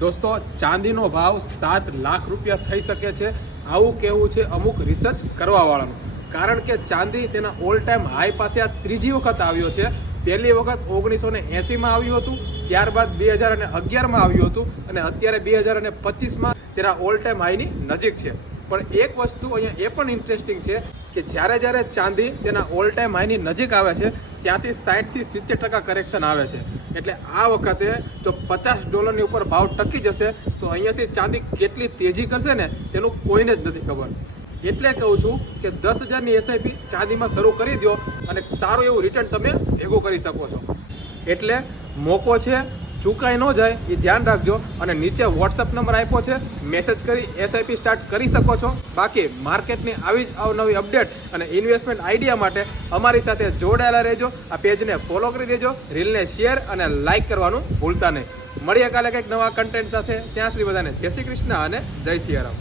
દોસ્તો, ચાંદીનો ભાવ 7 લાખ રૂપિયા થઈ શકે છે, આવું કહેવું છે અમુક રિસર્ચ કરવાવાળાનું. કારણ કે ચાંદી તેના ઓલ ટાઈમ હાઈ પાસે આ ત્રીજી વખત આવ્યો છે. પહેલી વખત 1980માં આવ્યું હતું, ત્યારબાદ 2011માં આવ્યું હતું અને અત્યારે 2025માં તેના ઓલ ટાઈમ હાઈની નજીક છે. પણ એક વસ્તુ અહીંયા એ પણ ઇન્ટરેસ્ટિંગ છે કે જ્યારે ચાંદી તેના ઓલ ટાઈમ હાઈની નજીક આવે છે ત્યાંથી 60 થી 70% કરેક્શન આવે છે. એટલે આ વખતે જો $50 ઉપર ભાવ ટકી જશે તો અહીંયાથી ચાંદી કેટલી તેજી કરશે ને તેનું કોઈને જ નથી ખબર. એટલે કહું છું કે 10,000ની એસઆઈપી ચાંદીમાં શરૂ કરી દો અને સારું એવું રિટર્ન તમે ભેગું કરી શકો છો. એટલે મોકો છે, ચૂકાઈ ન જાય એ ધ્યાન રાખજો. અને નીચે વોટ્સઅપ નંબર આપ્યો છે, મેસેજ કરી એસઆઈપી સ્ટાર્ટ કરી શકો છો. બાકી માર્કેટની આવી જ અવનવી અપડેટ અને ઇન્વેસ્ટમેન્ટ આઈડિયા માટે અમારી સાથે જોડાયેલા રહેજો. આ પેજને ફોલો કરી દેજો, રીલને શેર અને લાઇક કરવાનું ભૂલતા નહીં. મળીએ કાલે કંઈક નવા કન્ટેન્ટ સાથે. ત્યાં સુધી બધાને જય શ્રી કૃષ્ણ અને જય સિયારામ.